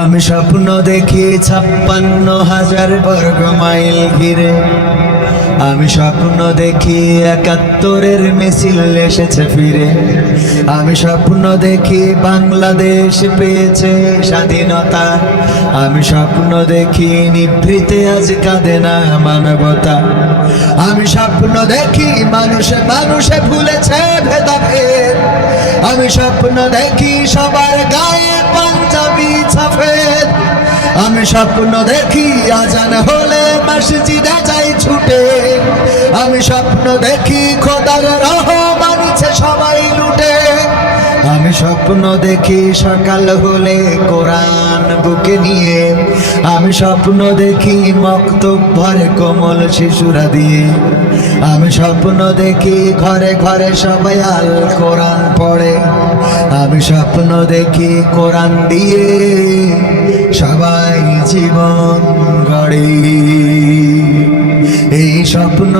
আমি স্বপ্ন দেখি ছাপ্পান্ন হাজার বর্গ মাইল ঘিরে। আমি স্বপ্ন দেখি একাত্তরের মিছিল এসেছে ফিরে। আমি স্বপ্ন দেখি বাংলাদেশ পেয়েছে স্বাধীনতা। আমি স্বপ্ন দেখি নিভৃতে আজ কাঁদে না মানবতা। আমি স্বপ্ন দেখি মানুষে মানুষে ভুলেছে ভেদাভেদ। আমি স্বপ্ন দেখি সবার গায়ে পাঞ্জাবি ছাফেদ আমি স্বপ্ন দেখি আজান হলে মসজিদে যাই ছুটে। আমি স্বপ্ন দেখি খোদার রহমানিছে সবাই লুটে। আমি স্বপ্ন দেখি সকাল হলে কোরআন বুকে নিয়ে। আমি স্বপ্ন দেখি মক্তব ভরে কোমল শিশুরা দিয়ে। আমি স্বপ্ন দেখি ঘরে ঘরে সবাই আল কোরআন পড়ে। আমি স্বপ্ন দেখি কোরআন দিয়ে সবাই জীবন গড়ে। এই স্বপ্ন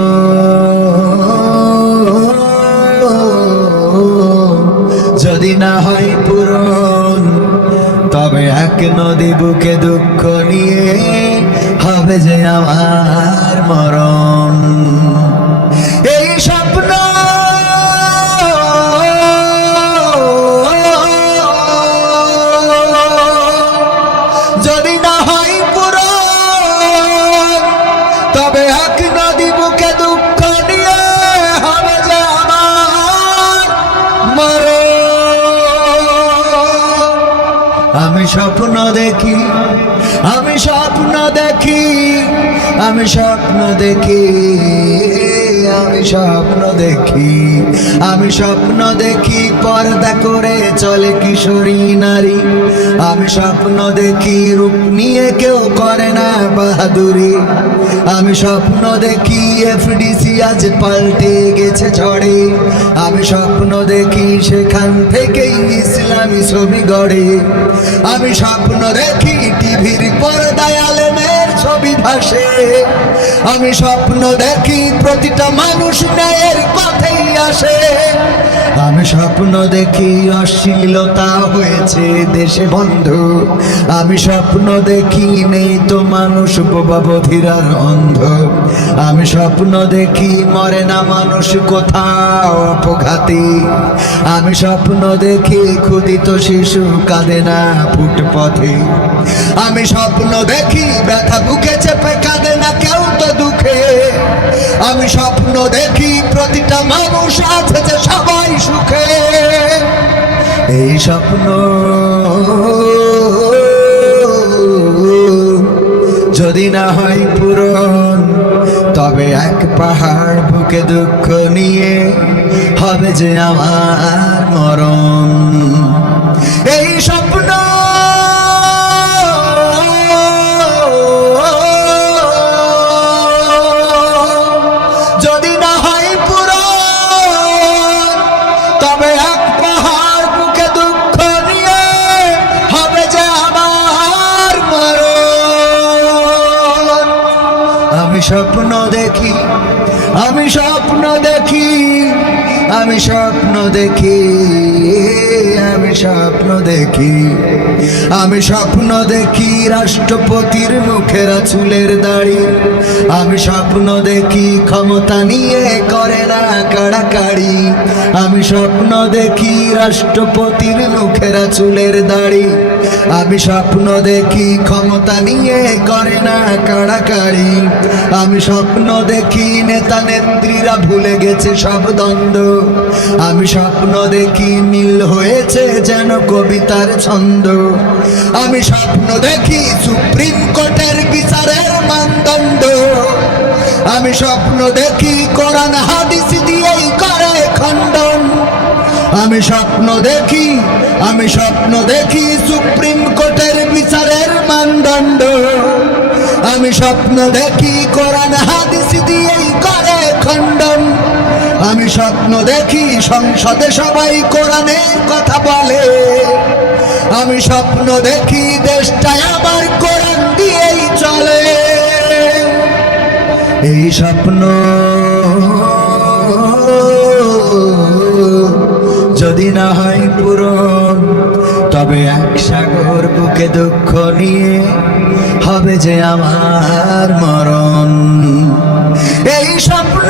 যদি না হয় পূরণ, তবে এক নদী বুকে দুঃখ নিয়ে হবে যে আমার মরণ। আমি স্বপ্ন দেখি আমি স্বপ্ন দেখি আমি স্বপ্ন দেখি। আমি স্বপ্ন দেখি, আমি স্বপ্ন দেখি পর্দা করে চলে কিশোরী নারী। আমি স্বপ্ন দেখি রূপ নিয়ে কেউ করে না বাহাদুরি। আমি স্বপ্ন দেখি এফডিসি আজ পাল্টে গেছে ঝড়ে। আমি স্বপ্ন দেখি সেখান থেকেই ইসলামী ছবি গড়ে। আমি স্বপ্ন দেখি টিভির পর্দায় ছবি ভাসে। আমি স্বপ্ন দেখি প্রতিটা মানুষ ন্যায়ের পথেই আসে। আমি স্বপ্ন দেখি অশ্লীলতা হয়েছে দেশে বন্ধ। আমি স্বপ্ন দেখি নেই তো মানুষ বোবা বধিরার অন্ধ। আমি স্বপ্ন দেখি মরে না মানুষ কোথাও অপঘাতে। আমি স্বপ্ন দেখি ক্ষুদিত শিশু কাঁদে না ফুটপথে। আমি স্বপ্ন দেখি ব্যথা বুকে চেপে কাঁদে না কেউ তো দুঃখে। আমি স্বপ্ন দেখি প্রতিটা মানুষ আছে যে সবাই সুখে। এই স্বপ্ন যদি না হয় পূরণ, তবে এক পাহাড় বুকে দুঃখ নিয়ে হবে যে আমার মরণ। স্বপ্ন দেখি আমি স্বপ্ন দেখি। আমি স্বপ্ন দেখি, আমি স্বপ্ন দেখি। আমি স্বপ্ন দেখি রাষ্ট্রপতির মুখের চুলের দাড়ি। আমি স্বপ্ন দেখি ক্ষমতা নিয়ে করে না কাড়াকাড়ি। আমি স্বপ্ন দেখি রাষ্ট্রপতির মুখের চুলের দাড়ি। আমি স্বপ্ন দেখি ক্ষমতা নিয়ে করে না কাড়াকাড়ি। আমি স্বপ্ন দেখি নেতা নেত্রীরা ভুলে গেছে সব দ্বন্দ্ব। আমি স্বপ্ন দেখি মিল হয়েছে যেন কবিতার ছন্দ। আমি স্বপ্ন দেখি সুপ্রিম কোর্টের বিচারের মানদণ্ড। আমি স্বপ্ন দেখি কোরআন হাদিস দিয়েই করে খণ্ডন। আমি স্বপ্ন দেখি, আমি স্বপ্ন দেখি সুপ্রিম কোর্টের বিচারের মানদণ্ড। আমি স্বপ্ন দেখি কোরআন হাদিস দিয়েই করে খণ্ডন। আমি স্বপ্ন দেখি সংসদে সবাই কোরআনের কথা বলে। আমি স্বপ্ন দেখি দেশটায় আবার কোরআন দিয়েই চলে। এই স্বপ্ন যদি না হয় পূরণ, তবে এক সাগর বুকে দুঃখ নিয়ে হবে যে আমার মরণ। এই স্বপ্ন